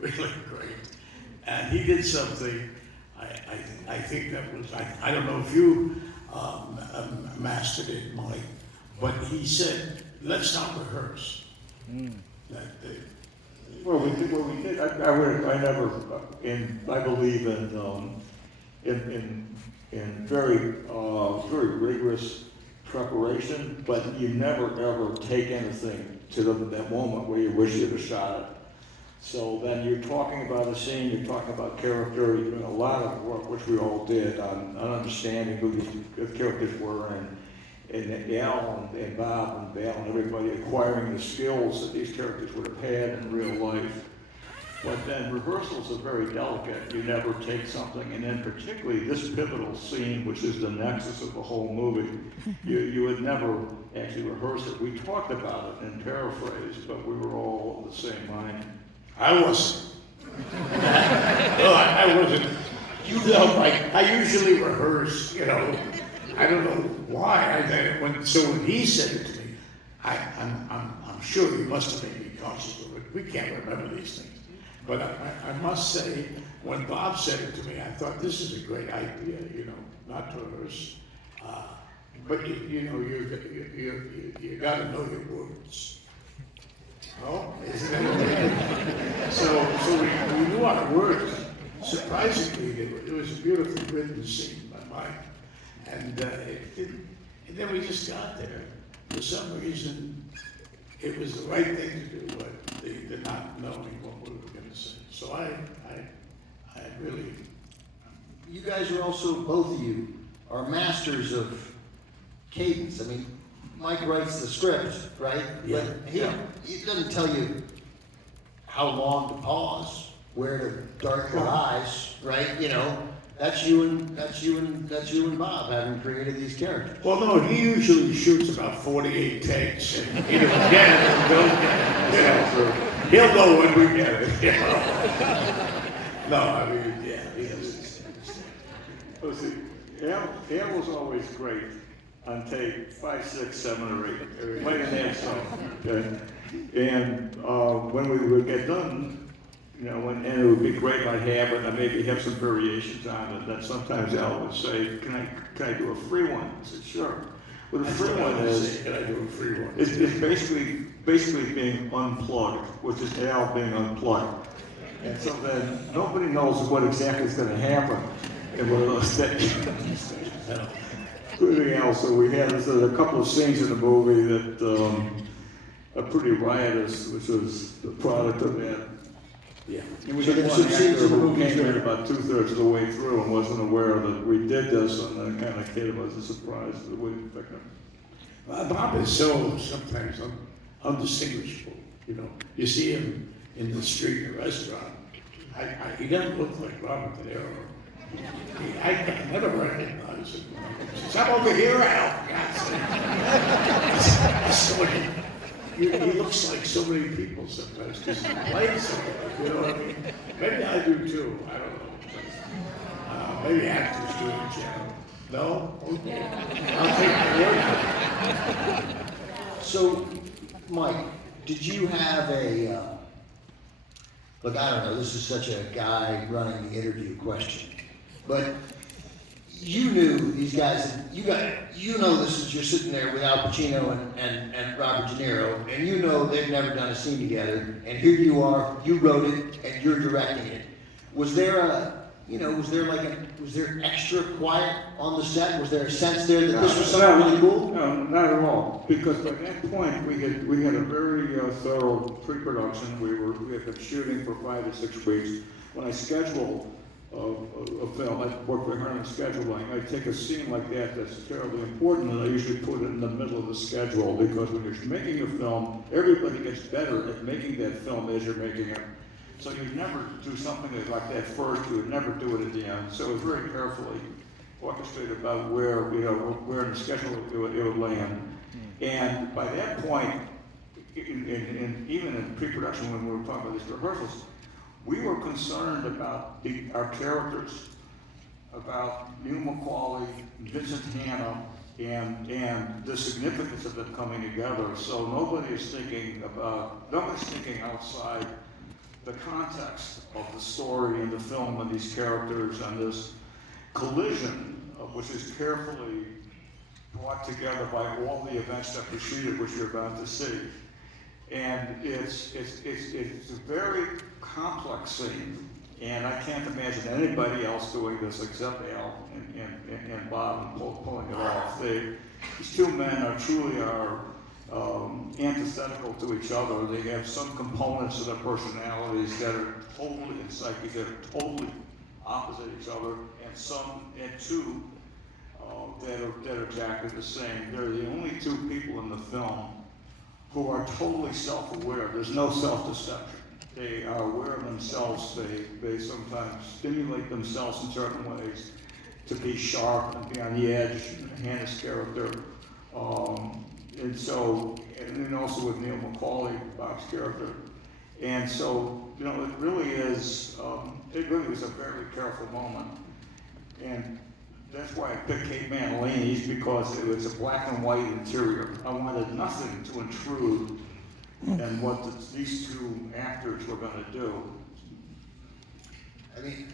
really great. And he did something, I think that was, I don't know if you mastered it, Mike, but he said, let's not rehearse. That, Well, we did. I never, I believe in very rigorous preparation, but you never ever take anything to that moment where you wish you'd have shot it. So then you're talking about a scene, you're talking about character, you're doing a lot of work, which we all did, on understanding who these characters were, and Al and Bob and Val and everybody acquiring the skills that these characters would have had in real life. But then rehearsals are very delicate. You never take something, and then particularly this pivotal scene, which is the nexus of the whole movie, you would never actually rehearse it. We talked about it in paraphrase, but we were all of the same mind. I wasn't. No, I wasn't. You know, like, I usually rehearse, you know, I don't know why. So when he said it to me, I'm sure he must have made me conscious of it. We can't remember these things. But I must say, when Bob said it to me, I thought, this is a great idea, you know, not to rehearse. But you know, you got to know your words. Oh, isn't that so we knew our words. Surprisingly, it was a beautifully written scene by Mike. And then we just got there. For some reason, it was the right thing to do, but the not knowing what we were going to say. So I really... You guys are also, both of you, are masters of cadence. I mean, Mike writes the script, right? Yeah. But he doesn't tell you how long to pause, where to dart your eyes, right? You know, that's you and Bob having created these characters. Well, no, he usually shoots about 48 takes, and either we get it or we don't get it. You know, so he'll know when we get it. You know? No, I mean, yeah, he has. Well, see, Al was always great on take 5, 6, 7, or 8. Might have had some. Okay? And when we would get done, you know, and it would be great, I'd have it, I maybe have some variations on it. Then sometimes Al would say, can I do a free one? I said, sure. What a free one is, Can I do a free one? it's basically being unplugged, which is Al being unplugged. And so then nobody knows what exactly is going to happen in one of those things. Including Al, so we had a couple of scenes in the movie that are pretty riotous, which was the product of that. Yeah. And we So had there's one some scenes actor in the who movie came in where- about 2/3 of the way through and wasn't aware that we did this, and that kind of came as a surprise that we didn't pick up. Bob is so sometimes undistinguishable. You know, you see him in the street in a restaurant. He doesn't look like Robert De Niro. I never recognize him. Since I'm over here, Al. I saw him. He looks like so many people sometimes because he plays so well, you know what I mean? Maybe I do too. I don't know. Maybe actors do in general. No? Okay. I'll take the word. So, Mike, did you have a, look, I don't know, this is such a guy running the interview question, but you knew these guys, you know this is, you're sitting there with Al Pacino and Robert De Niro, and you know they've never done a scene together, and here you are, you wrote it, and you're directing it. Was there was there extra quiet on the set? Was there a sense there that this was something really cool? No, not at all. Because by that point, we had a very thorough pre-production. We had been shooting for 5 to 6 weeks. When I schedule a film, I work very hard on scheduling. I take a scene like that that's terribly important, and I usually put it in the middle of the schedule, because when you're making a film, everybody gets better at making that film as you're making it. So you'd never do something like that first, you would never do it at the end. So it was very carefully orchestrated about where in the schedule it would land. And by that point, even in pre-production, when we were talking about these rehearsals, we were concerned about our characters, about Neil McCauley, Vincent Hanna, and the significance of them coming together. So nobody's thinking outside the context of the story and the film and these characters and this collision, which is carefully brought together by all the events that preceded, which you're about to see. And it's a very complex scene, and I can't imagine anybody else doing this except Al and Bob and pulling it off. These two men truly are antithetical to each other. They have some components of their personalities that are totally in psyche, that are totally opposite each other, and two that are exactly the same. They're the only two people in the film who are totally self-aware. There's no self-deception. They are aware of themselves. They sometimes stimulate themselves in certain ways to be sharp and be on the edge. Hannah's character, and then also with Neil McCauley, Bob's character. And so, it really is, it really was a very careful moment. And that's why I picked Kate Manalini's, because it was a black and white interior. I wanted nothing to intrude in what these two actors were going to do. I mean,